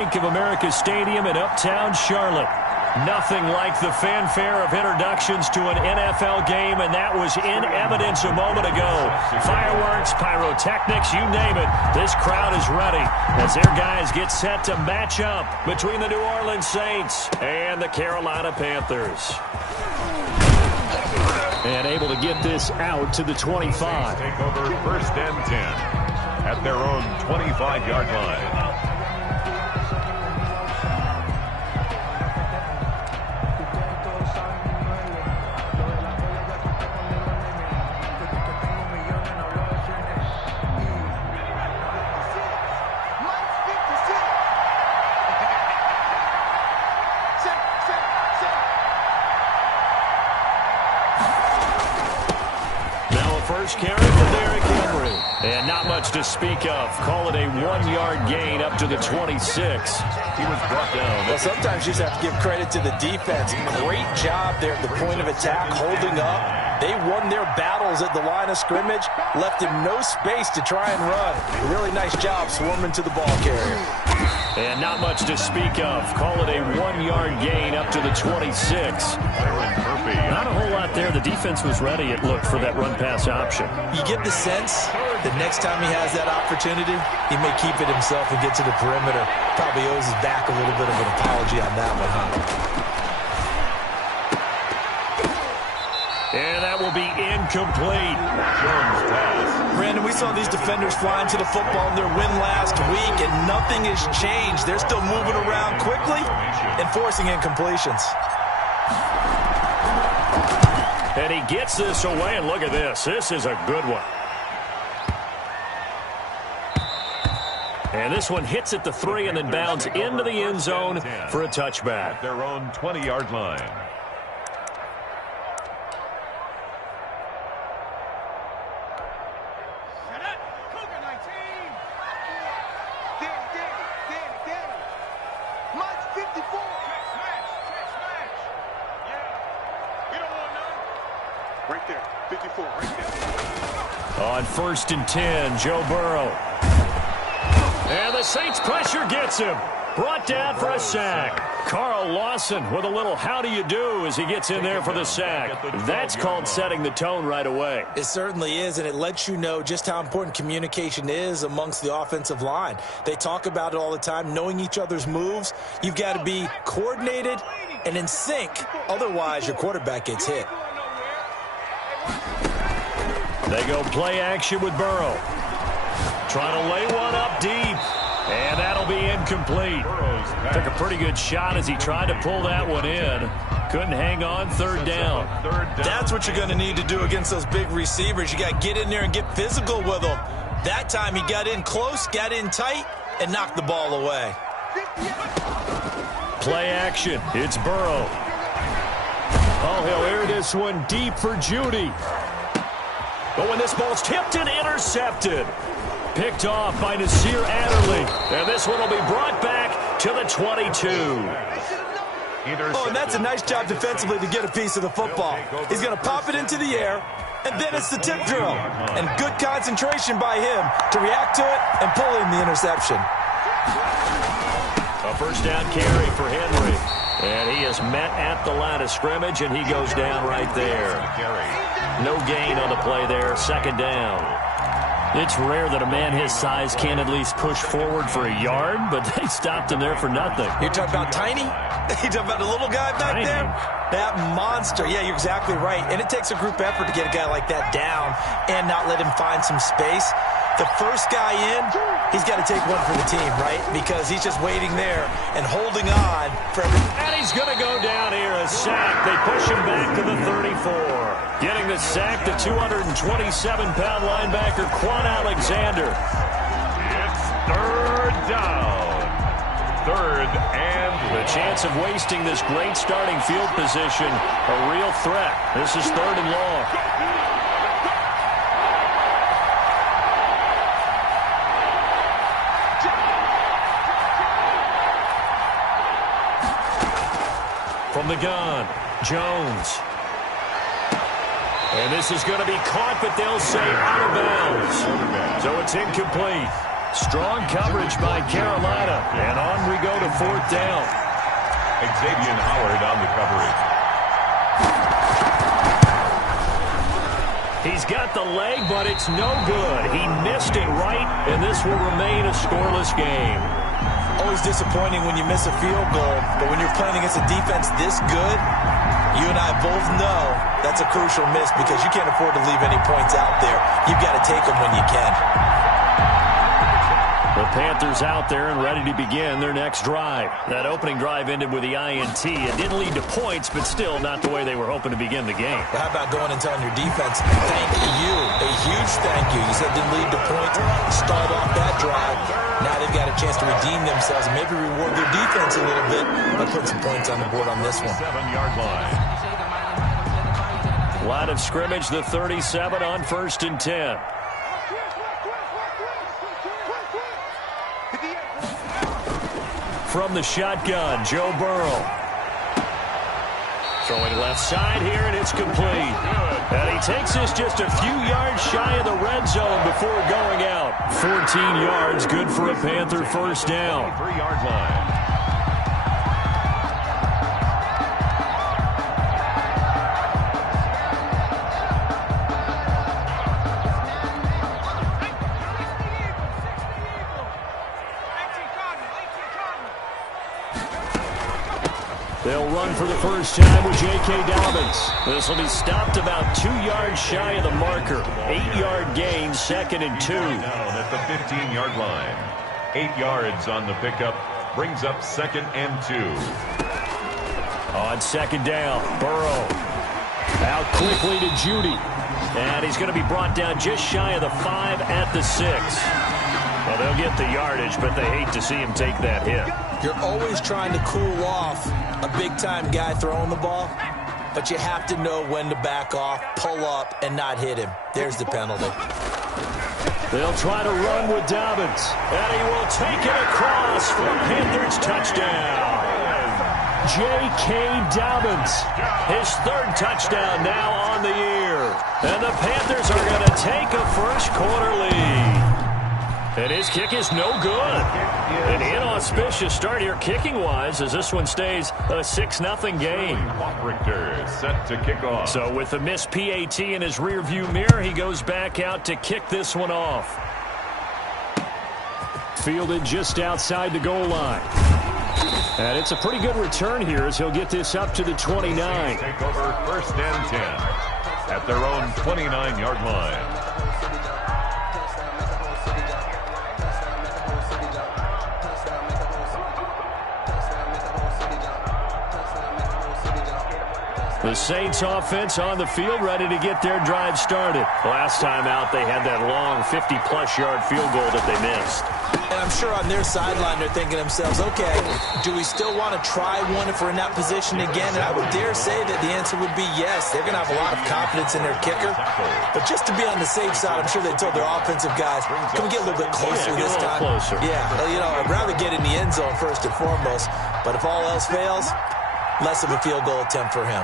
Bank of America Stadium in Uptown Charlotte. Nothing like the fanfare of introductions to an NFL game, and that was in evidence a moment ago. Fireworks, pyrotechnics, you name it. This crowd is ready as their guys get set to match up between the New Orleans Saints and the Carolina Panthers. And able to get this out to the 25. Take over 1st and 10 at their own 25-yard line. And not much to speak of. Call it a 1-yard gain up to the 26. He was brought down. Well, sometimes you just have to give credit to the defense. Great job there at the point of attack, holding up. They won their battles at the line of scrimmage, left him no space to try and run. Really nice job swarming to the ball carrier. And not much to speak of. Call it a 1-yard gain up to the 26. Not a whole lot there. The defense was ready, it looked, for that run-pass option. You get the sense that next time he has that opportunity, he may keep it himself and get to the perimeter. Probably owes his back a little bit of an apology on that one, huh? And that will be incomplete. Brandon, we saw these defenders flying to the football in their win last week, and nothing has changed. They're still moving around quickly and forcing incompletions. And he gets this away, and look at this. This is a good one. And this one hits at the 3 and then bounds into the end zone for a touchback. At their own 20-yard line. Right there, 54, right there. On 1st and 10, Joe Burrow. And the Saints pressure gets him. Brought down for a sack. Carl Lawson with a little how do you do as he gets in there for the sack. That's called setting the tone right away. It certainly is, and it lets you know just how important communication is amongst the offensive line. They talk about it all the time, knowing each other's moves. You've got to be coordinated and in sync. Otherwise, your quarterback gets hit. They go play action with Burrow. Trying to lay one up deep. And that'll be incomplete. Took a pretty good shot as he tried to pull that one in. Couldn't hang on. 3rd down. That's what you're going to need to do against those big receivers. You got to get in there and get physical with them. That time he got in close, got in tight, and knocked the ball away. Play action. It's Burrow. Oh, he'll air this one deep for Judy. But when this ball's tipped and intercepted. Picked off by Nasir Adderley. And this one will be brought back to the 22. Oh, and that's a nice job defensively to get a piece of the football. He's going to pop it into the air, and then it's the tip drill. And good concentration by him to react to it and pull in the interception. A 1st down carry for Henry. And he is met at the line of scrimmage, and he goes down right there. No gain on the play there. 2nd down. It's rare that a man his size can at least push forward for a yard, but they stopped him there for nothing. You're talking about tiny? You're talking about a little guy back Tiny. there? That monster. Yeah, you're exactly right. And it takes a group effort to get a guy like that down and not let him find some space. The first guy in, he's got to take one for the team, right? Because he's just waiting there and holding on for everything. And he's going to go down here, a sack. They push him back to the 34. Getting the sack, the 227-pound linebacker, Quan Alexander. It's 3rd down. 3rd and The chance of wasting this great starting field position, a real threat. This is 3rd and long. From the gun, Jones. And this is going to be caught, but they'll say out of bounds. So it's incomplete. Strong coverage by Carolina. And on we go to 4th down. Xavier Howard on the coverage. He's got the leg, but it's no good. He missed it right, and this will remain a scoreless game. Always disappointing when you miss a field goal, but when you're playing against a defense this good, you and I both know that's a crucial miss because you can't afford to leave any points out there. You've got to take them when you can. The Panthers out there and ready to begin their next drive. That opening drive ended with the INT. It didn't lead to points, but still not the way they were hoping to begin the game. Well, how about going and telling your defense, thank you, a huge thank you. You said didn't lead to points, stalled off that drive. Now they've got a chance to redeem themselves and maybe reward their defense a little bit by putting some points on the board on this one. 7-yard line. Line of scrimmage, the 37 on 1st and 10. From the shotgun, Joe Burrow. Throwing left side here, and it's complete. And he takes this just a few yards shy of the red zone before going out. 14 yards, good for a Panther first down. 3-yard line. They'll run for the first time with J.K. Dobbins. This will be stopped about 2 yards shy of the marker. 8-yard gain, 2nd and 2. Down at the 15-yard line. 8 yards on the pickup. Brings up 2nd and 2. On 2nd down, Burrow. Out quickly to Judy. And he's going to be brought down just shy of the 5 at the 6. Well, they'll get the yardage, but they hate to see him take that hit. You're always trying to cool off a big-time guy throwing the ball, but you have to know when to back off, pull up, and not hit him. There's the penalty. They'll try to run with Dobbins, and he will take it across for a Panthers touchdown. J.K. Dobbins, his 3rd touchdown now on the year. And the Panthers are going to take a first-quarter lead. And his kick is no good. An inauspicious start here kicking-wise as this one stays a 6-0 game. Richter set to kick off. So with the missed PAT in his rearview mirror, he goes back out to kick this one off. Fielded just outside the goal line. And it's a pretty good return here as he'll get this up to the 29. Take over 1st and 10 at their own 29-yard line. The Saints offense on the field ready to get their drive started. Last time out, they had that long 50-plus yard field goal that they missed. And I'm sure on their sideline they're thinking to themselves, okay, do we still want to try one if we're in that position again? And I would dare say that the answer would be yes. They're going to have a lot of confidence in their kicker. But just to be on the safe side, I'm sure they told their offensive guys, can we get a little bit closer this time? Closer. Yeah, you know, I'd rather get in the end zone first and foremost. But if all else fails, less of a field goal attempt for him.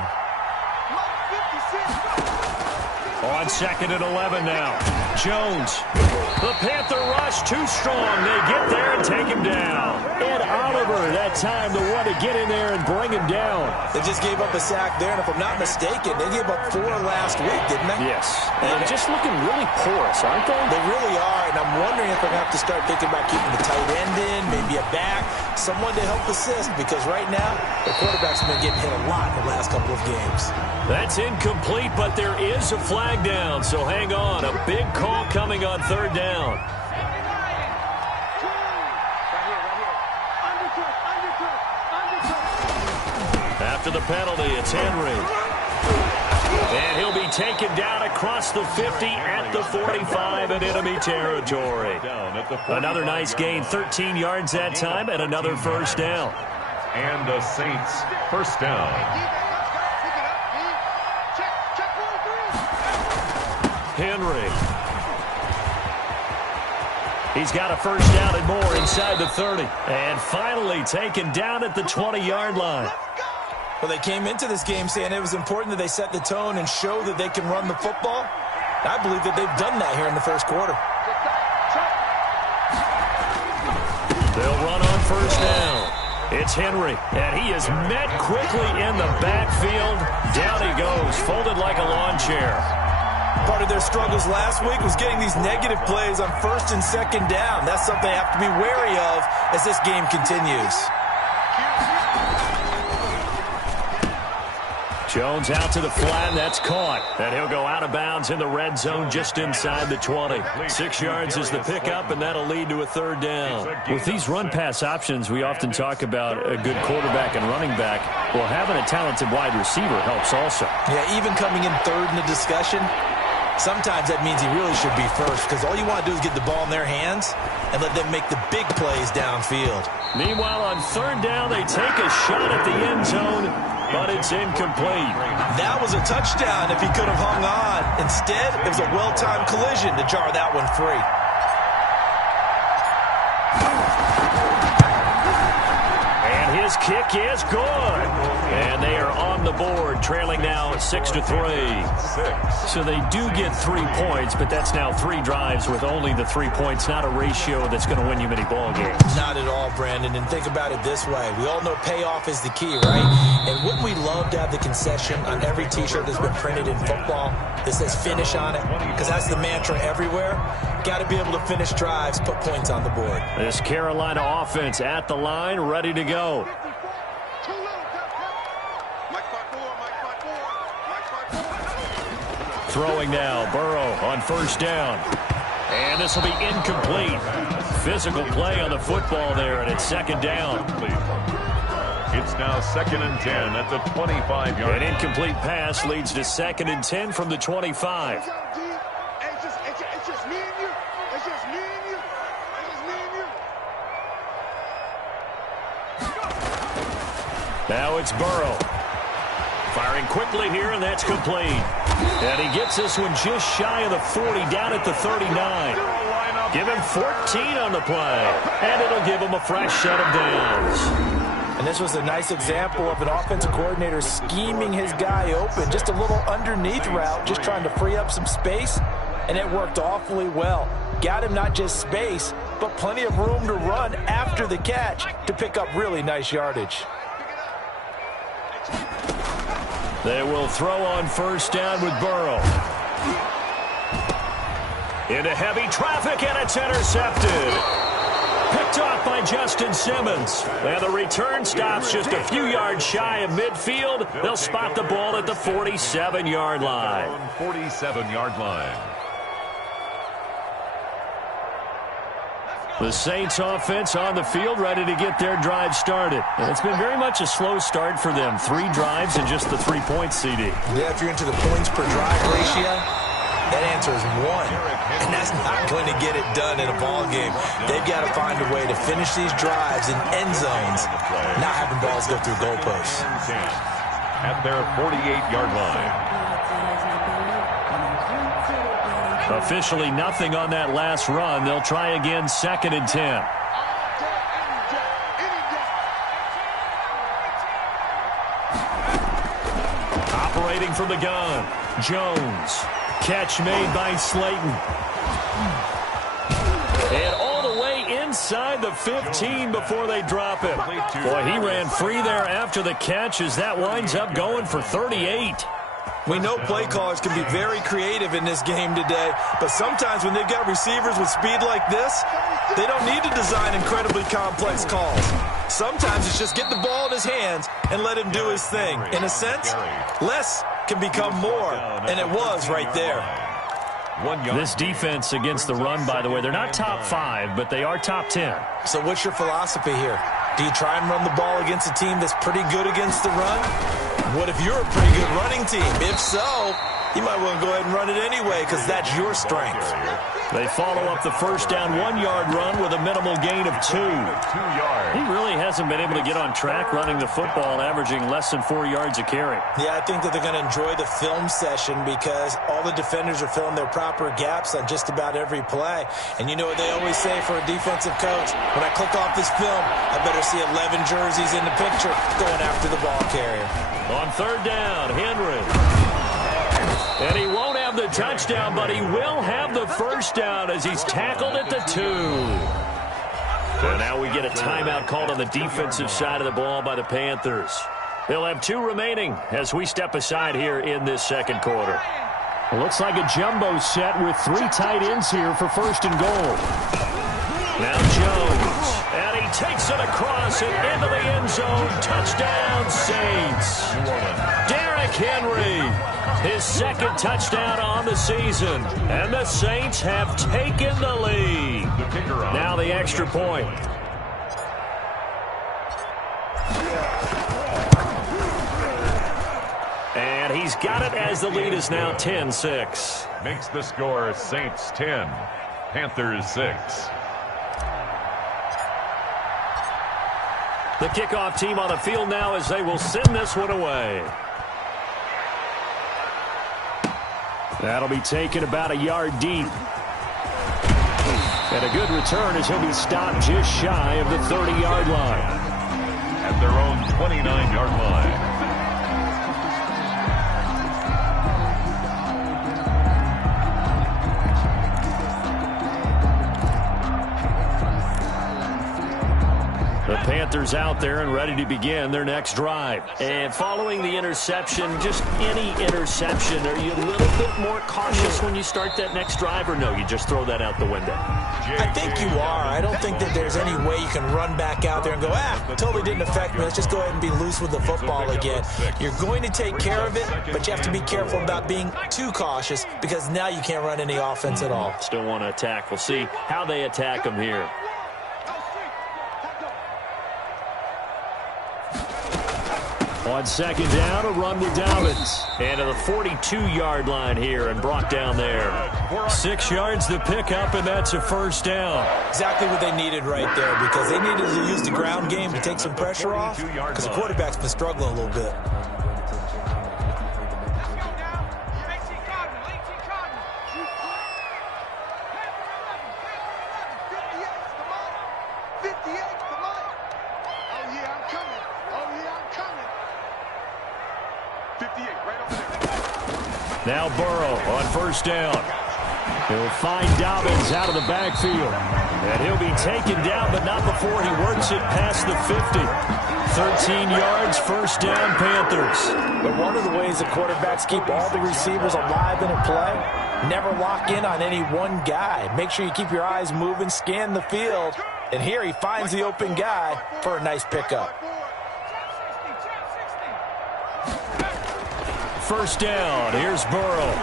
On 2nd and 11 now. Jones. The Panther rush too strong. They get there and take him down. Ed Oliver that time the one to get in there and bring him down. They just gave up a sack there, and if I'm not mistaken, they gave up 4 last week, didn't they? Yes. And just looking really porous, aren't they? They really are, and I'm wondering if they're going to have to start thinking about keeping the tight end in, maybe a back, someone to help assist, because right now, the quarterback's been getting hit a lot in the last couple of games. That's incomplete, but there is a flag down, so hang on. A big call coming on 3rd down. After the penalty, it's Henry. And he'll be taken down across the 50 at the 45 in enemy territory. Another nice gain, 13 yards that time, and another first down. And the Saints first down. Henry. He's got a first down and more inside the 30. And finally taken down at the 20-yard line. Well, they came into this game saying it was important that they set the tone and show that they can run the football. I believe that they've done that here in the first quarter. It's Henry, and he is met quickly in the backfield. Down he goes, folded like a lawn chair. Part of their struggles last week was getting these negative plays on first and second down. That's something they have to be wary of as this game continues. Jones out to the flat, and that's caught. And he'll go out of bounds in the red zone just inside the 20. 6 yards is the pickup, and that'll lead to a third down. With these run-pass options, we often talk about a good quarterback and running back. Well, having a talented wide receiver helps also. Yeah, even coming in third in the discussion, sometimes that means he really should be first, because all you want to do is get the ball in their hands and let them make the big plays downfield. Meanwhile, on third down, they take a shot at the end zone, but it's incomplete. That was a touchdown if he could have hung on. Instead, it was a well-timed collision to jar that one free. And his kick is good. And they are on the board, trailing now 6-3. So they do get 3 points, but that's now 3 drives with only the 3 points, not a ratio that's going to win you many ball games. Not at all, Brandon. And think about it this way. We all know payoff is the key, right? And wouldn't we love to have the concession on every T-shirt that's been printed in football that says finish on it? Because that's the mantra everywhere. Got to be able to finish drives, put points on the board. This Carolina offense at the line, ready to go. Throwing now, Burrow on first down. And this will be incomplete. Physical play on the football there, and it's second down. It's now 2nd and 10 at the 25-yard. An incomplete pass leads to 2nd and 10 from the 25. It's just me and you. It's just me and you. It's just me and you. Now it's Burrow. Firing quickly here, and that's complete. And he gets this one just shy of the 40, down at the 39. Give him 14 on the play, and it'll give him a fresh set of downs. And this was a nice example of an offensive coordinator scheming his guy open. Just a little underneath route, just trying to free up some space, and it worked awfully well. Got him not just space, but plenty of room to run after the catch to pick up really nice yardage. They will throw on first down with Burrow. Into heavy traffic, and it's intercepted. Picked off by Justin Simmons. And the return stops just a few yards shy of midfield. They'll spot the ball at the 47-yard line. 47-yard line. The Saints offense on the field, ready to get their drive started. And it's been very much a slow start for them. 3 drives and just the 3 points, CD. Yeah, if you're into the points per drive ratio, that answer is 1. And that's not going to get it done in a ball game. They've got to find a way to finish these drives in end zones, not having balls go through goalposts. At their 48-yard line. Officially nothing on that last run. They'll try again, 2nd and 10. Operating from the gun, Jones. Catch made by Slayton. And all the way inside the 15 before they drop him. Boy, he ran free there after the catch as that winds up going for 38. We know play callers can be very creative in this game today, but sometimes when they've got receivers with speed like this, they don't need to design incredibly complex calls. Sometimes it's just get the ball in his hands and let him do his thing. In a sense, less can become more, and it was right there. This defense against the run, by the way, they're not top 5, but they are top 10. So what's your philosophy here? Do you try and run the ball against a team that's pretty good against the run? What if you're a pretty good running team? If so, you might want to go ahead and run it anyway because that's your strength. They follow up the first down 1-yard run with a minimal gain of 2. 2 yards. He really hasn't been able to get on track running the football, averaging less than 4 yards a carry. Yeah, I think that they're going to enjoy the film session because all the defenders are filling their proper gaps on just about every play. And you know what they always say for a defensive coach? When I click off this film, I better see 11 jerseys in the picture going after the ball carrier. On third down, Henry. And he won't have the touchdown, but he will have the first down as he's tackled at the 2. And now we get a timeout called on the defensive side of the ball by the Panthers. They'll have 2 remaining as we step aside here in this second quarter. It looks like a jumbo set with 3 tight ends here for first and goal. Now Jones, and he takes it across and into the end zone. Touchdown, Saints. Derrick Henry, his second touchdown on the season. And the Saints have taken the lead. Now the extra point. And he's got it as the lead is now 10-6. Makes the score Saints 10, Panthers 6. The kickoff team on the field now as they will send this one away. That'll be taken about a yard deep. And a good return as he'll be stopped just shy of the 30-yard line. At their own 29-yard line. The Panthers out there and ready to begin their next drive. And following the interception, just any interception, are you a little bit more cautious when you start that next drive, or no, you just throw that out the window? I think you are. I don't think that there's any way you can run back out there and go, totally didn't affect me. Let's just go ahead and be loose with the football again. You're going to take care of it, but you have to be careful about being too cautious because now you can't run any offense at all. Still want to attack. We'll see how they attack them here. On second down, a run with Dobbins. And to the 42-yard line here and brought down there. 6 yards to pick up, and that's a first down. Exactly what they needed right there because they needed to use the ground game to take some pressure off because the quarterback's been struggling a little bit. Now Burrow on first down. He'll find Dobbins out of the backfield. And he'll be taken down, but not before he works it past the 50. 13 yards, first down, Panthers. But one of the ways the quarterbacks keep all the receivers alive in a play, never lock in on any one guy. Make sure you keep your eyes moving, scan the field. And here he finds the open guy for a nice pickup. First down, here's Burrow.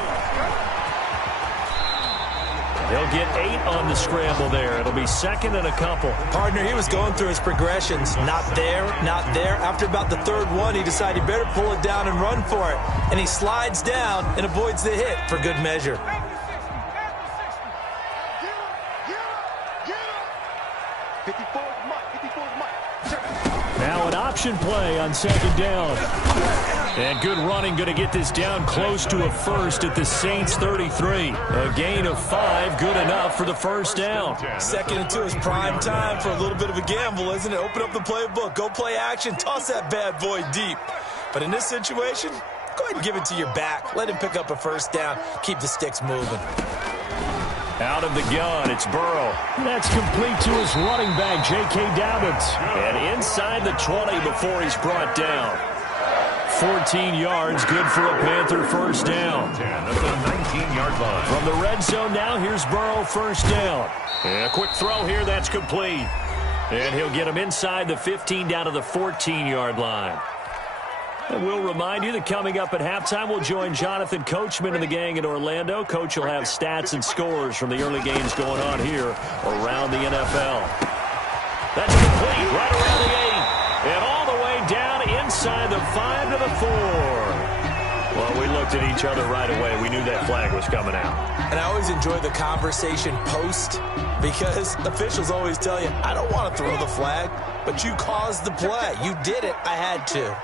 He'll get 8 on the scramble there. It'll be second and a couple. Partner, he was going through his progressions. Not there, not there. After about the third one, he decided he better pull it down and run for it. And he slides down and avoids the hit for good measure. Now an option play on second down. And good running, going to get this down close to a first at the Saints 33. A gain of 5, good enough for the first down. Second and 2 is prime time for a little bit of a gamble, isn't it? Open up the playbook, go play action, toss that bad boy deep. But in this situation, go ahead and give it to your back. Let him pick up a first down, keep the sticks moving. Out of the gun, it's Burrow. That's complete to his running back, J.K. Dobbins. And inside the 20 before he's brought down. 14 yards, good for a Panther first down. That's a 19-yard line. From the red zone now, here's Burrow first down. And a quick throw here, that's complete. And he'll get him inside the 15 down to the 14-yard line. And we'll remind you that coming up at halftime, we'll join Jonathan Coachman and the gang in Orlando. Coach will have stats and scores from the early games going on here around the NFL. That's complete, right around the 8. And all the way down inside the 5 to the 4. Well, we looked at each other right away. We knew that flag was coming out. And I always enjoy the conversation post because officials always tell you, I don't want to throw the flag, but you caused the play. You did it. I had to.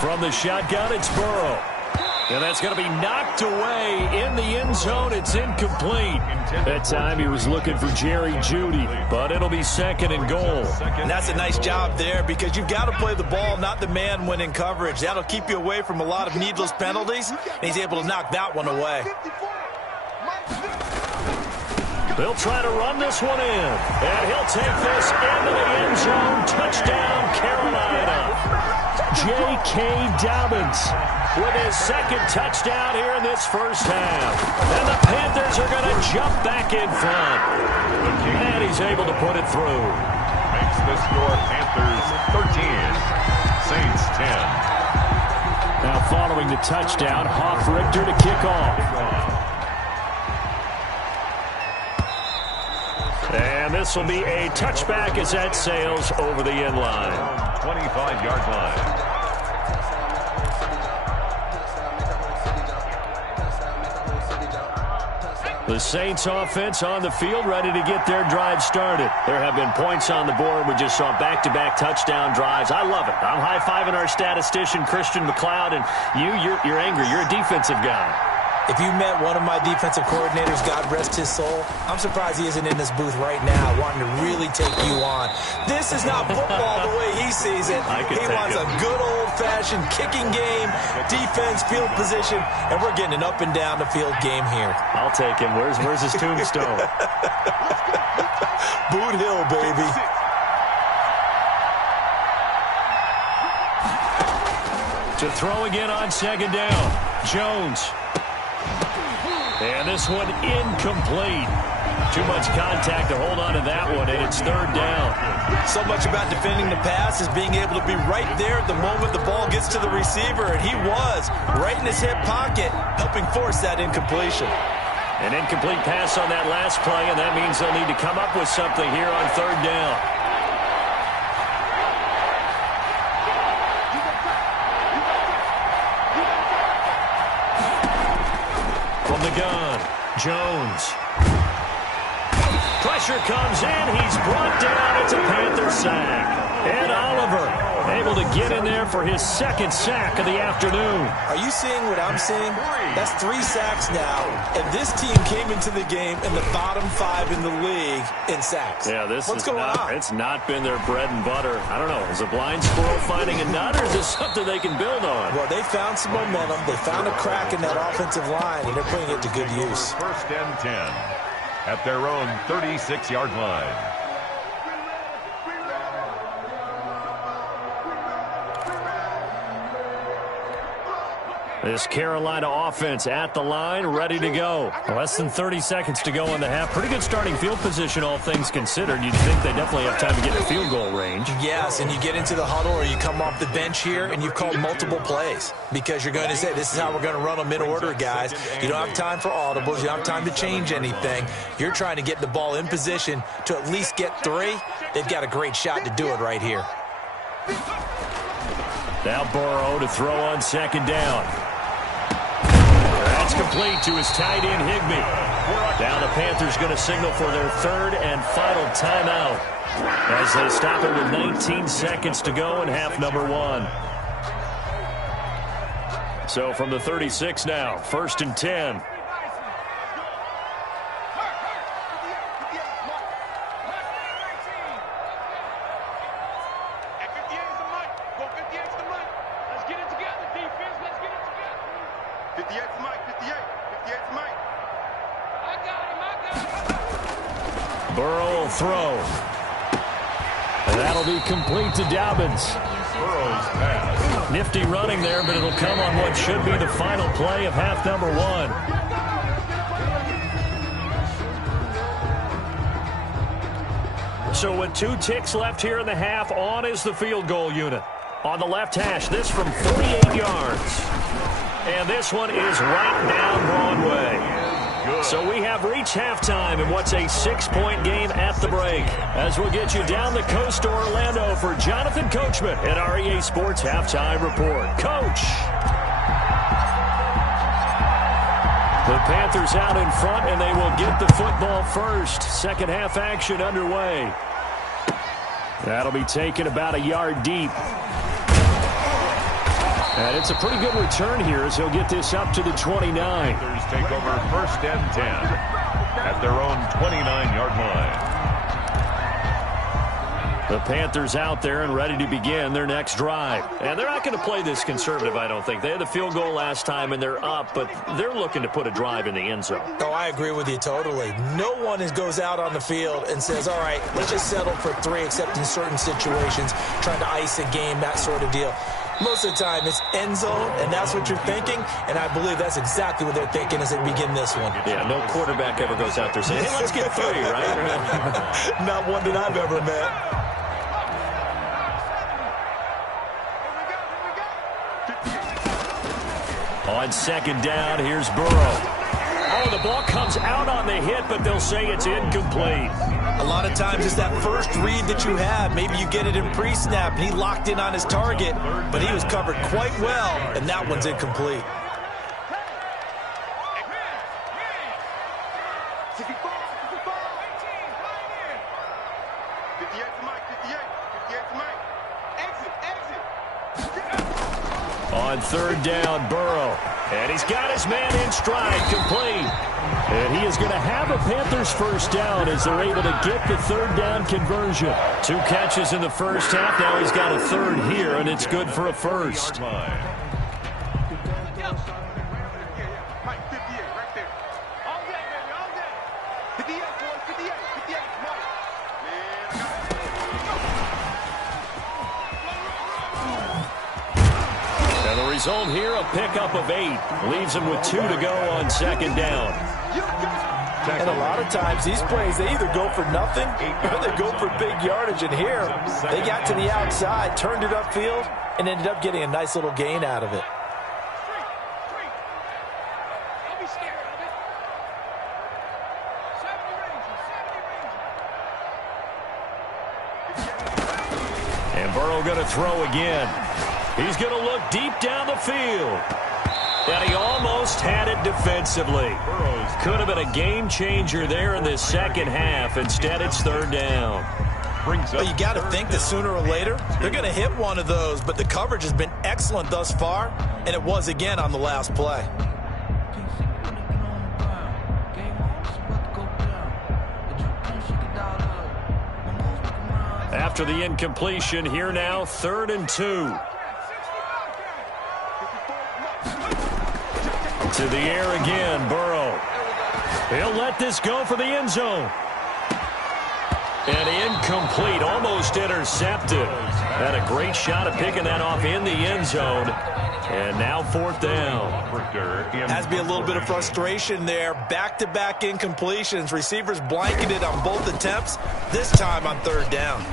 From the shotgun, it's Burrow. And that's going to be knocked away in the end zone. It's incomplete. That time he was looking for Jerry Jeudy. But it'll be second and goal. And that's a nice job there because you've got to play the ball, not the man when in coverage. That'll keep you away from a lot of needless penalties. And he's able to knock that one away. They'll try to run this one in. And he'll take this into the end zone. Touchdown, Carolina. J.K. Dobbins with his second touchdown here in this first half. And the Panthers are going to jump back in front. And he's able to put it through. Makes the score Panthers 13, Saints 10. Now following the touchdown, Hoff-Richter to kick off. And this will be a touchback as that sails over the end line. 25-yard line. The Saints offense on the field, ready to get their drive started. There have been points on the board. We just saw back-to-back touchdown drives. I love it. I'm high-fiving our statistician, Christian McLeod, and you're angry. You're a defensive guy. If you met one of my defensive coordinators, God rest his soul, I'm surprised he isn't in this booth right now wanting to really take you on. This is not football the way he sees it. He wants a good old-fashioned kicking game, defense, field position, and we're getting an up-and-down-the-field game here. I'll take him. Where's his tombstone? Boot Hill, baby. To throw again on second down. Jones. And this one incomplete. Too much contact to hold on to that one, and it's third down. So much about defending the pass is being able to be right there at the moment the ball gets to the receiver, and he was right in his hip pocket, helping force that incompletion. An incomplete pass on that last play, and that means they'll need to come up with something here on third down. From the gun, Jones. Pressure comes in. He's brought down. It's a Panther sack. And Oliver able to get in there for his second sack of the afternoon. Are you seeing what I'm seeing? That's 3 sacks now. And this team came into the game in the bottom 5 in the league in sacks. Yeah, What's going on? It's not been their bread and butter. I don't know. Is a blind squirrel finding a nut, or is this something they can build on? Well, they found some momentum. They found a crack in that offensive line, and they're putting it to good use. First and 10 at their own 36-yard line. This Carolina offense at the line, ready to go. Less than 30 seconds to go in the half. Pretty good starting field position, all things considered. You'd think they definitely have time to get in field goal range. Yes, and you get into the huddle or you come off the bench here and you've called multiple plays because you're going to say, this is how we're going to run them in order, guys. You don't have time for audibles. You don't have time to change anything. You're trying to get the ball in position to at least get 3. They've got a great shot to do it right here. Now Burrow to throw on second down. That's complete to his tight end, Higbee. Now the Panthers going to signal for their third and final timeout as they stop it with 19 seconds to go in half number 1. So from the 36 now, first and 10. Burrow will throw. And that'll be complete to Dobbins. Burrow's pass. Nifty running there, but it'll come on what should be the final play of half number 1. So with 2 ticks left here in the half, on is the field goal unit. On the left hash, this from 48 yards. And this one is right down Broadway. So we have reached halftime in what's a 6-point game at the break. As we'll get you down the coast to Orlando for Jonathan Coachman at our EA Sports Halftime Report. Coach! The Panthers out in front, and they will get the football first. Second half action underway. That'll be taken about a yard deep. And it's a pretty good return here as he'll get this up to the 29. Panthers take over first and 10 at their own 29-yard line. The Panthers out there and ready to begin their next drive. And they're not going to play this conservative, I don't think. They had the field goal last time, and they're up, but they're looking to put a drive in the end zone. Oh, I agree with you totally. No one goes out on the field and says, all right, let's just settle for 3, except in certain situations, trying to ice a game, that sort of deal. Most of the time, it's end zone, and that's what you're thinking, and I believe that's exactly what they're thinking as they begin this one. Yeah, no quarterback ever goes out there saying, hey, let's get 3, right? Not one that I've ever met. On second down, here's Burrow. Oh, the ball comes out on the hit, but they'll say it's incomplete. A lot of times it's that first read that you have. Maybe you get it in pre-snap, and he locked in on his target, but he was covered quite well, and that one's incomplete. On third down, Burrow. And he's got his man in stride, complete. And he is going to have a Panthers first down as they're able to get the third down conversion. 2 catches in the first half. Now he's got a third here, and it's good for a first. Result here, a pickup of 8. Leaves him with 2 to go on second down. And a lot of times these plays, they either go for nothing or they go for big yardage. And here, they got to the outside, turned it upfield, and ended up getting a nice little gain out of it. And Burrow going to throw again. He's going to look deep down the field. And he almost had it defensively. Could have been a game changer there in this second half. Instead, it's third down. Well, you got to think that sooner or later, they're going to hit one of those. But the coverage has been excellent thus far, and it was again on the last play. After the incompletion, here now, 3rd and 2. To the air again, Burrow. He'll let this go for the end zone. And incomplete, almost intercepted. Had a great shot at picking that off in the end zone. And now 4th down. Has to be a little bit of frustration there. Back-to-back incompletions. Receivers blanketed on both attempts, this time on 3rd down.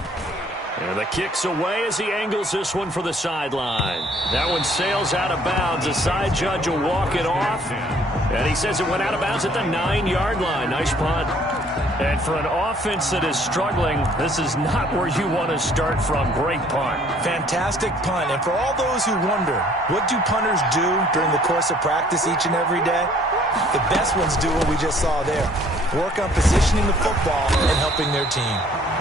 And the kick's away as he angles this one for the sideline. That one sails out of bounds. The side judge will walk it off. And he says it went out of bounds at the 9-yard line. Nice punt. And for an offense that is struggling, this is not where you want to start from. Great punt. Fantastic punt. And for all those who wonder, what do punters do during the course of practice each and every day? The best ones do what we just saw there. Work on positioning the football and helping their team.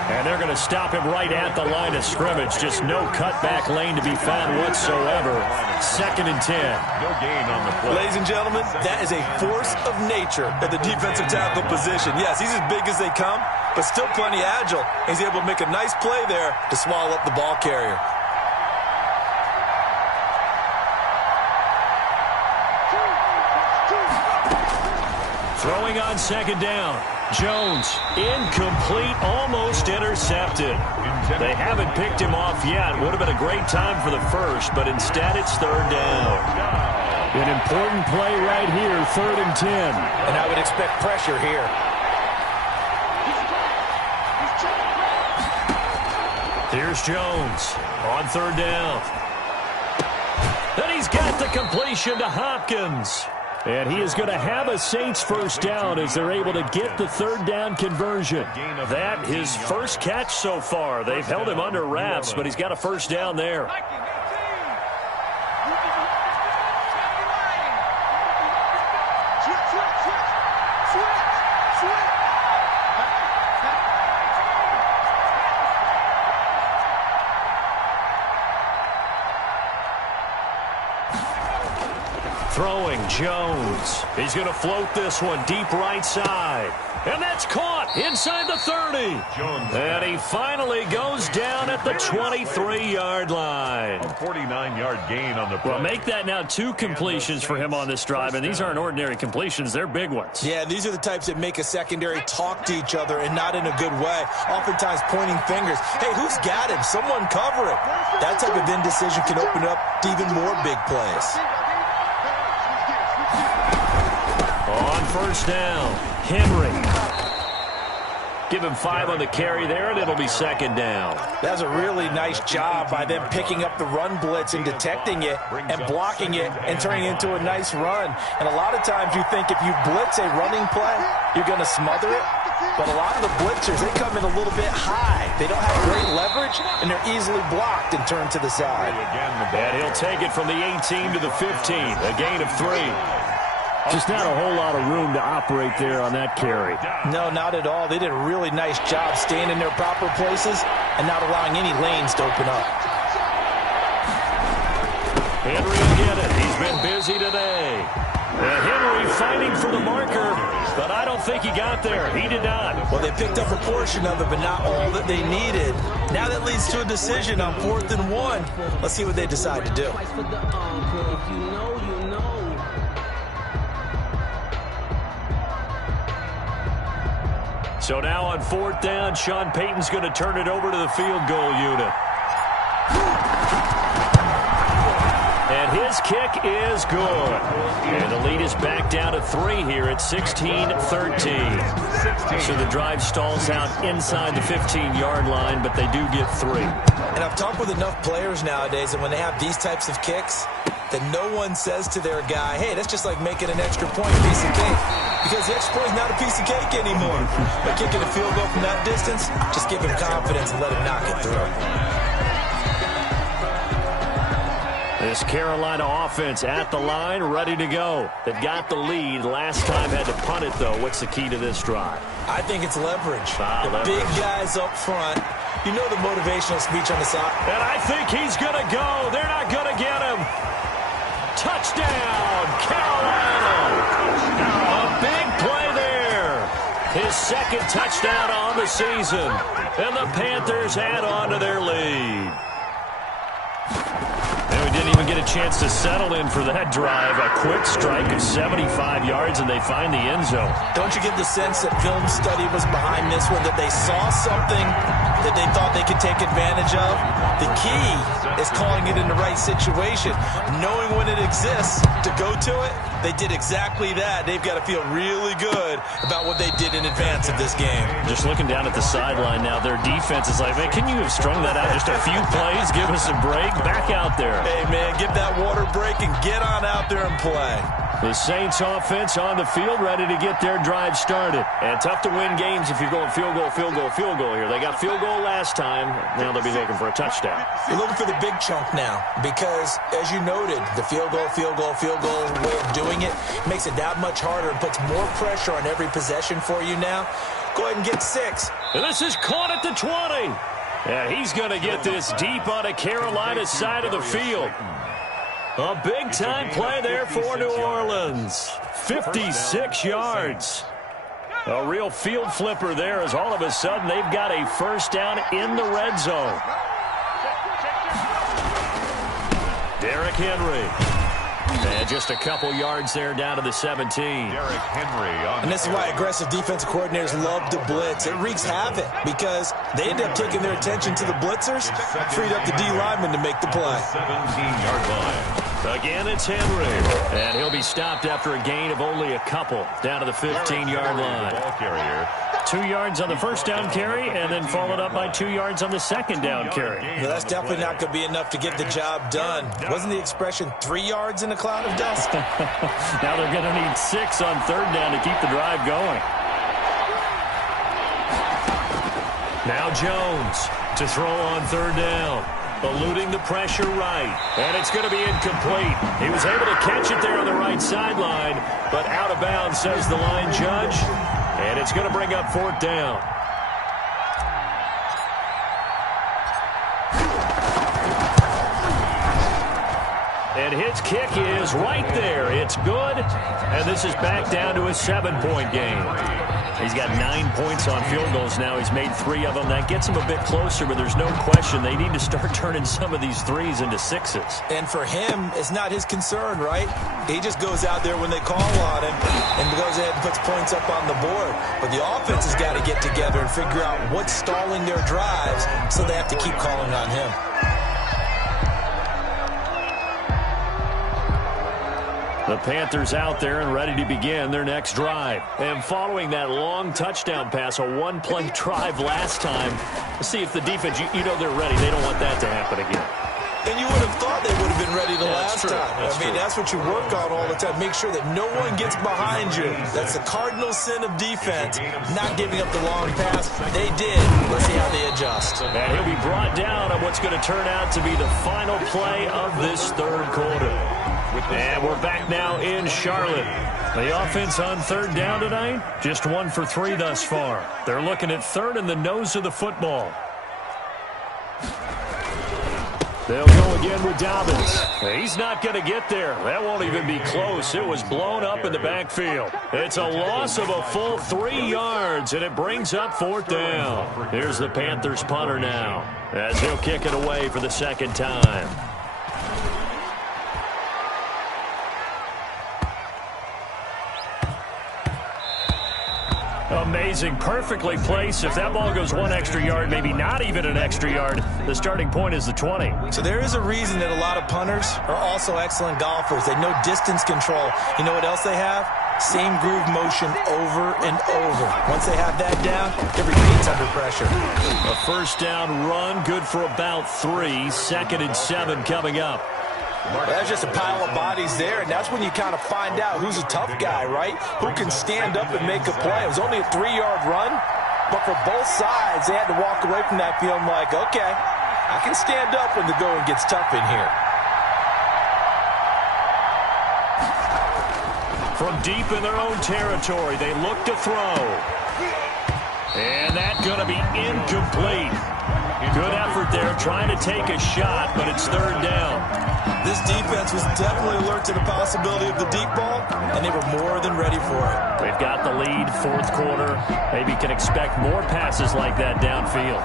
And they're going to stop him right at the line of scrimmage. Just no cutback lane to be found whatsoever. 2nd and 10. No gain on the play. Ladies and gentlemen, that is a force of nature at the defensive tackle position. Yes, he's as big as they come, but still plenty agile. He's able to make a nice play there to swallow up the ball carrier. Throwing on second down. Jones, incomplete, almost intercepted. They haven't picked him off yet. Would have been a great time for the first, but instead it's 3rd down. An important play right here, 3rd and 10. And I would expect pressure here. Here's Jones on 3rd down. And he's got the completion to Hopkins. And he is going to have a Saints first down as they're able to get the 3rd down conversion. That his first catch so far. They've held him under wraps, but he's got a first down there. Throwing Jones. He's going to float this one deep right side. And that's caught inside the 30. And he finally goes down at the 23-yard line. A 49-yard gain on the play. Well, make that now 2 completions for him on this drive, and these aren't ordinary completions. They're big ones. Yeah, these are the types that make a secondary talk to each other and not in a good way. Oftentimes pointing fingers. Hey, who's got him? Someone cover it. That type of indecision can open up to even more big plays. On first down, Henry. Give him 5 on the carry there, and it'll be second down. That's a really nice job by them picking up the run blitz and detecting it and blocking it and turning it into a nice run. And a lot of times you think if you blitz a running play, you're going to smother it. But a lot of the blitzers, they come in a little bit high. They don't have great leverage, and they're easily blocked and turned to the side. And he'll take it from the 18 to the 15, a gain of 3. Just not a whole lot of room to operate there on that carry. No, not at all. They did a really nice job staying in their proper places and not allowing any lanes to open up. Henry will get it. He's been busy today. And Henry fighting for the marker, but I don't think he got there. He did not. Well, they picked up a portion of it, but not all that they needed. Now that leads to a decision on 4th and 1. Let's see what they decide to do. So now on 4th down, Sean Payton's going to turn it over to the field goal unit. And his kick is good. And the lead is back down to 3 here at 16-13. So the drive stalls out inside the 15-yard line, but they do get 3. And I've talked with enough players nowadays, and when they have these types of kicks, that no one says to their guy, hey, that's just like making an extra point, piece of cake. Because the extra point is not a piece of cake anymore. But kicking a field goal from that distance, just give him confidence and let him knock it through. This Carolina offense at the line, ready to go. They've got the lead. Last time had to punt it, though. What's the key to this drive? I think it's leverage. Leverage. Big guys up front. You know the motivational speech on the side. And I think he's going to go. They're not going to get him. Touchdown, Carolina. A big play there. His second touchdown on the season. And the Panthers add on to their lead. And we didn't even get a chance to settle in for that drive. A quick strike of 75 yards, and they find the end zone. Don't you get the sense that film study was behind this one, that they saw something that they thought they could take advantage of? The key is calling it in the right situation. Knowing when it exists to go to it, they did exactly that. They've got to feel really good about what they did in advance of this game. Just looking down at the sideline now, their defense is like, man, can you have strung that out just a few plays? Give us a break. Back out there. Hey, man, give that water break and get on out there and play. The Saints offense on the field, ready to get their drive started. And tough to win games if you're going field goal, field goal, field goal here. They got field goal last time. Now they'll be looking for a touchdown. You're looking for the big chunk now because, as you noted, the field goal way of doing it makes it that much harder and puts more pressure on every possession for you now. Go ahead and get 6. And this is caught at the 20. And he's going to get this deep on a Carolina side of the field. A big-time play there for New Orleans. 56 yards. A real field flipper there as all of a sudden they've got a first down in the red zone. Derrick Henry. And just a couple yards there down to the 17. Derrick Henry on And this is why aggressive defensive coordinators love to blitz. It wreaks havoc because they end up taking their attention to the blitzers, freed up the D lineman to make the play. 17-yard line. Again, it's Henry. And he'll be stopped after a gain of only a couple down to the 15-yard line. Ball carrier. 2 yards on the first down carry and then followed up by 2 yards on the second down carry. Well, that's definitely not going to be enough to get the job done. Wasn't the expression 3 yards in a cloud of dust? Now they're going to need 6 on third down to keep the drive going. Now Jones to throw on third down. Eluding the pressure right. And it's going to be incomplete. He was able to catch it there on the right sideline, but out of bounds, says the line judge. And it's going to bring up fourth down. And his kick is right there. It's good. And this is back down to a 7-point game. He's got 9 points on field goals now. He's made 3 of them. That gets him a bit closer, but there's no question they need to start turning some of these threes into sixes. And for him, it's not his concern, right? He just goes out there when they call on him and goes ahead and puts points up on the board. But the offense has got to get together and figure out what's stalling their drives, so they have to keep calling on him. The Panthers out there and ready to begin their next drive. And following that long touchdown pass, a one-play drive last time, let's see if the defense, you know they're ready. They don't want that to happen again. And you would have thought they would have been ready the last time. I mean, that's what you work on all the time. Make sure that no one gets behind you. That's the cardinal sin of defense, not giving up the long pass. They did. Let's see how they adjust. And he'll be brought down on what's going to turn out to be the final play of this third quarter. And we're back now in Charlotte. The offense on third down tonight, just 1 for 3 thus far. They're looking at third in the nose of the football. They'll go again with Dobbins. He's not going to get there. That won't even be close. It was blown up in the backfield. It's a loss of a full 3 yards, and it brings up 4th down. Here's the Panthers punter now, as he'll kick it away for the second time. Amazing, perfectly placed. If that ball goes 1 extra yard, maybe not even an extra yard, the starting point is the 20. So there is a reason that a lot of punters are also excellent golfers. They know distance control. You know what else they have? Same groove motion over and over. Once they have that down, every beat's under pressure. A first down run, good for about 3. 2nd and 7 coming up. Well, that's just a pile of bodies there, and that's when you kind of find out who's a tough guy, right? Who can stand up and make a play. It was only a 3-yard run, but for both sides, they had to walk away from that feeling like, okay, I can stand up when the going gets tough in here. From deep in their own territory, they look to throw. And that's going to be incomplete. Good effort there, trying to take a shot, but it's third down. This defense was definitely alert to the possibility of the deep ball, and they were more than ready for it. They've got the lead, 4th quarter. Maybe can expect more passes like that downfield.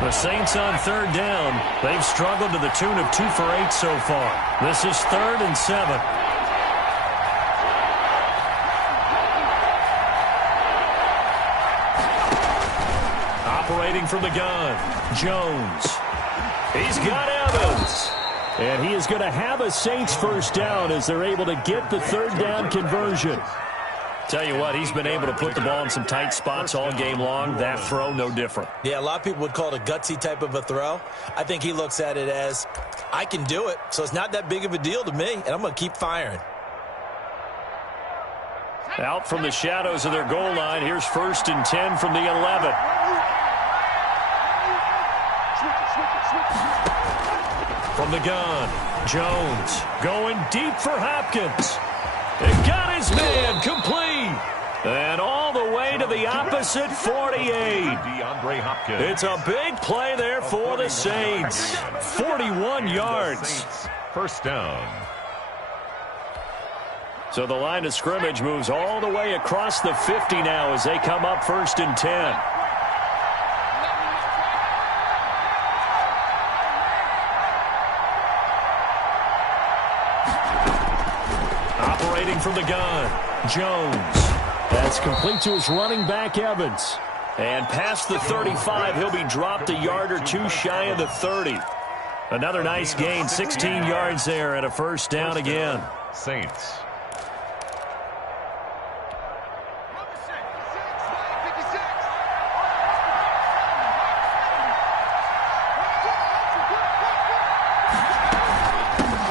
The Saints on third down. They've struggled to the tune of 2 for 8 so far. This is 3rd and 7. Operating from the gun, Jones. He's got Evans. And he is going to have a Saints first down as they're able to get the third down conversion. Tell you what, he's been able to put the ball in some tight spots all game long. That throw, no different. Yeah, a lot of people would call it a gutsy type of a throw. I think he looks at it as, I can do it, so it's not that big of a deal to me, and I'm going to keep firing. Out from the shadows of their goal line, here's 1st and 10 from the 11. From the gun, Jones going deep for Hopkins. They got his man complete. And all the way to the opposite 48. It's a big play there for the Saints. 41 yards. First down. So the line of scrimmage moves all the way across the 50 now as they come up 1st and 10. Operating from the gun, Jones. That's complete to his running back, Evans. And past the 35, he'll be dropped a yard or 2 shy of the 30. Another nice gain, 16 yards there and a first down again. Saints.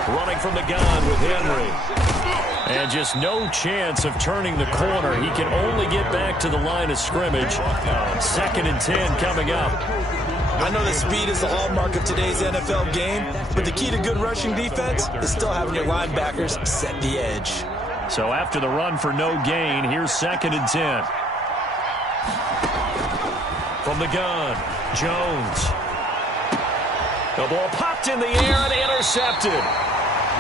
Running from the gun with Henry. And just no chance of turning the corner. He can only get back to the line of scrimmage. 2nd and 10 coming up. I know that speed is the hallmark of today's NFL game, but the key to good rushing defense is still having your linebackers set the edge. So after the run for no gain, here's 2nd and 10. From the gun, Jones. The ball popped in the air and intercepted.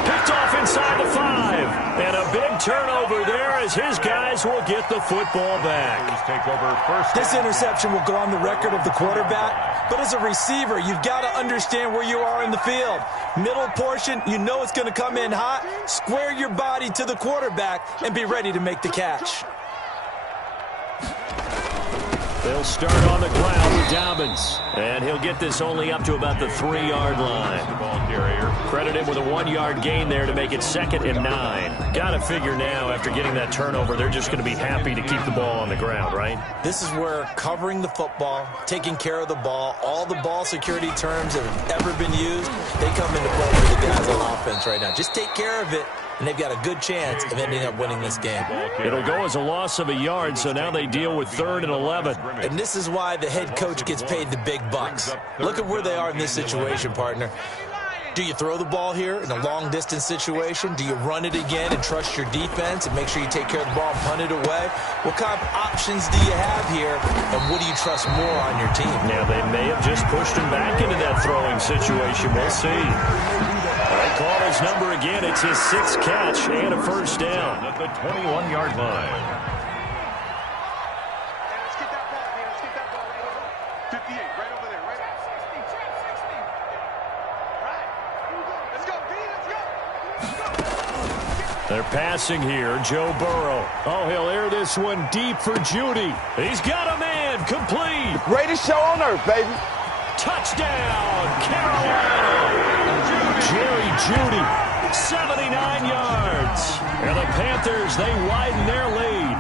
Picked off inside the 5. And a big turnover there as his guys will get the football back. Take over first. This interception will go on the record of the quarterback, but as a receiver, you've got to understand where you are in the field. Middle portion, you know it's going to come in hot. Square your body to the quarterback and be ready to make the catch. They'll start on the ground with Dobbins. And he'll get this only up to about the 3-yard line. Credit him with a 1-yard gain there to make it 2nd and 9. Got to figure now, after getting that turnover, they're just going to be happy to keep the ball on the ground, right? This is where covering the football, taking care of the ball, all the ball security terms that have ever been used, they come into play for the guys on offense right now. Just take care of it, and they've got a good chance of ending up winning this game. It'll go as a loss of a yard, so now they deal with 3rd and 11. And this is why the head coach gets paid the big bucks. Look at where they are in this situation, partner. Do you throw the ball here in a long-distance situation? Do you run it again and trust your defense and make sure you take care of the ball and punt it away? What kind of options do you have here, and what do you trust more on your team? Now, they may have just pushed him back into that throwing situation. We'll see. They call his number again. It's his 6th catch and a first down. At the 21-yard line. Let's get that ball, man. Let's get that ball right over. 58, right over there, right? 60, 60. Right. Here we go. Let's go, D. Let's go. They're passing here. Joe Burrow. Oh, he'll air this one deep for Judy. He's got a man. Complete. Greatest show on earth, baby. Touchdown, Carolina. Jerry Judy, 79 yards. And the Panthers, they widen their lead.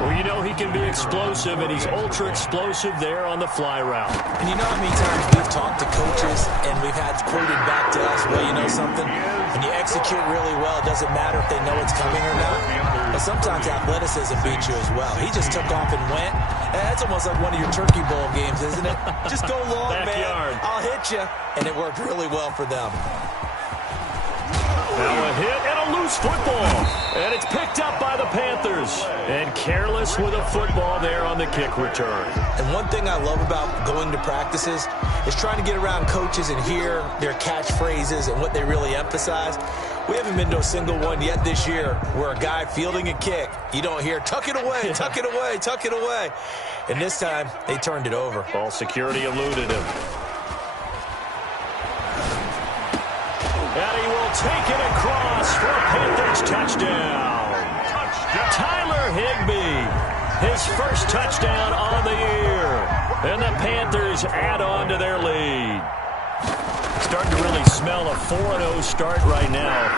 Well, you know he can be explosive, and he's ultra-explosive there on the fly route. And you know how many times we've talked to coaches and we've had quoted back to us, well, you know something? When you execute really well, it doesn't matter if they know it's coming or not. But sometimes athleticism beats you as well. He just took off and went. And that's almost like one of your Turkey Bowl games, isn't it? Just go long, man. I'll hit you. And it worked really well for them. Now a hit and a loose football. And it's picked up by the Panthers. And careless with a football there on the kick return. And one thing I love about going to practices is trying to get around coaches and hear their catchphrases and what they really emphasize. We haven't been to a single one yet this year where a guy fielding a kick, you don't hear, tuck it away, tuck it away, tuck it away. And this time, they turned it over. Ball security eluded him. And he will take it across for a Panthers touchdown. Tyler Higbee, his first touchdown on the year. And the Panthers add on to their lead. Starting to really smell a 4-0 start right now.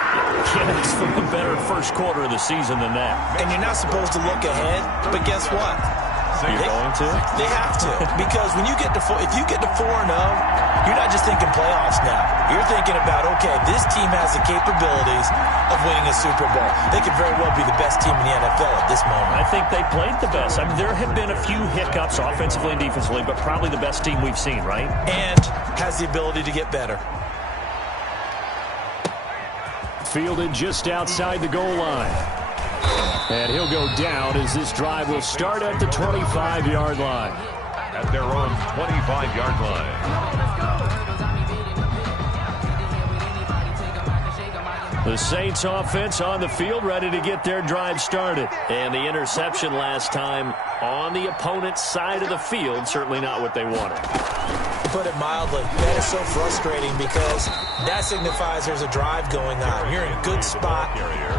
Can't ask for a better first quarter of the season than that. And you're not supposed to look ahead, but guess what? You're going to? They have to. Because when you get to if you get to 4-0, you're not just thinking playoffs now. You're thinking about, okay, this team has the capabilities of winning a Super Bowl. They could very well be the best team in the NFL at this moment. I think they played the best. I mean, there have been a few hiccups offensively and defensively, but probably the best team we've seen, right? And has the ability to get better. Fielded just outside the goal line. And he'll go down as this drive will start at the 25-yard line. At their own 25-yard line. The Saints offense on the field, ready to get their drive started. And the interception last time on the opponent's side of the field, certainly not what they wanted. To put it mildly, that is so frustrating because that signifies there's a drive going on. You're in a good spot,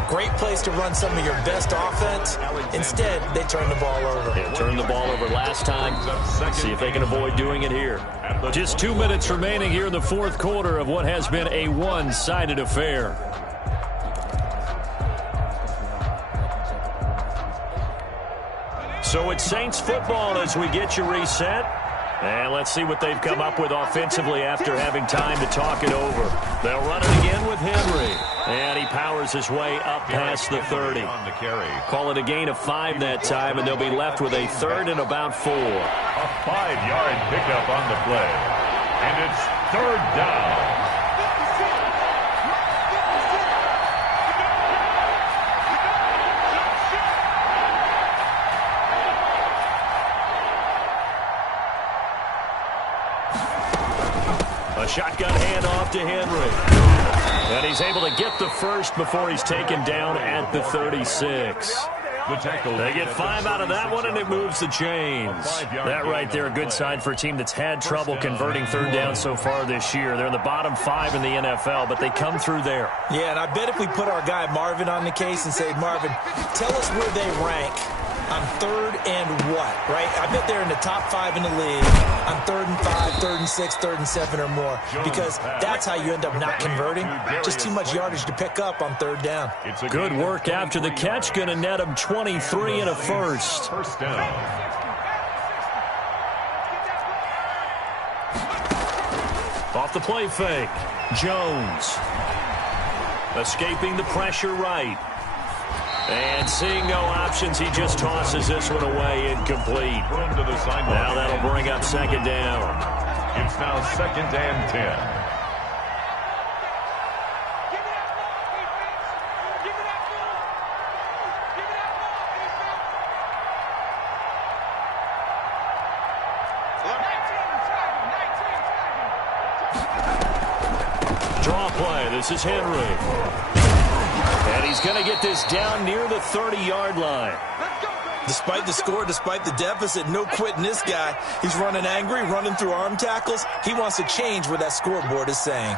great place to run some of your best offense. Instead, they turn the ball over. They turned the ball over last time. Let's see if they can avoid doing it here. Just 2 minutes remaining here in the fourth quarter of what has been a one-sided affair. So it's Saints football as we get you reset. And let's see what they've come up with offensively after having time to talk it over. They'll run it again with Henry. And he powers his way up past the 30. Call it a gain of 5 that time, and they'll be left with a 3rd and about 4. A 5-yard pickup on the play. And it's 3rd down. shotgun handoff to Henry. And he's able to get the first before he's taken down at the 36. They get 5 out of that one, and it moves the chains. That right there, a good sign for a team that's had trouble converting third down so far this year. They're in the bottom 5 in the NFL, but they come through there. Yeah, and I bet if we put our guy Marvin on the case and say, Marvin, tell us where they rank on third and what, right? I bet they're in the top 5 in the league on 3rd and 5, 3rd and 6, 3rd and 7 or more, because that's how you end up not converting. Just too much yardage to pick up on third down. Good work after the catch. Going to net him 23 and a first. First down. Off the play fake. Jones. Escaping the pressure right. And seeing no options, he just tosses this one away, incomplete. Now that'll bring up second down. It's now 2nd and 10. Draw play. This is Henry. And he's going to get this down near the 30-yard line. Despite the score, despite the deficit, no quitting this guy. He's running angry, running through arm tackles. He wants to change what that scoreboard is saying.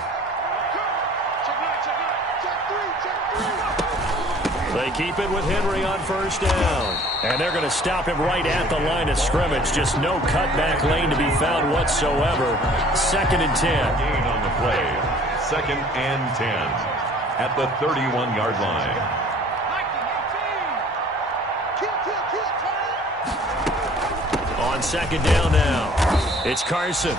They keep it with Henry on first down. And they're going to stop him right at the line of scrimmage. Just no cutback lane to be found whatsoever. 2nd and 10. Gain on the play. 2nd and 10. At the 31-yard line. On second down now, it's Carson.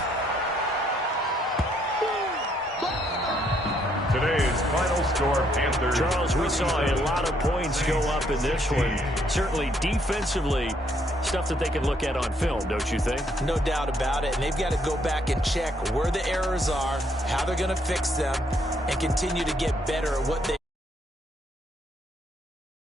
Today's final score, Panthers. Charles, we saw a lot of points go up in this one. Certainly defensively, stuff that they can look at on film, don't you think? No doubt about it. And they've got to go back and check where the errors are, how they're going to fix them, and continue to get better at what they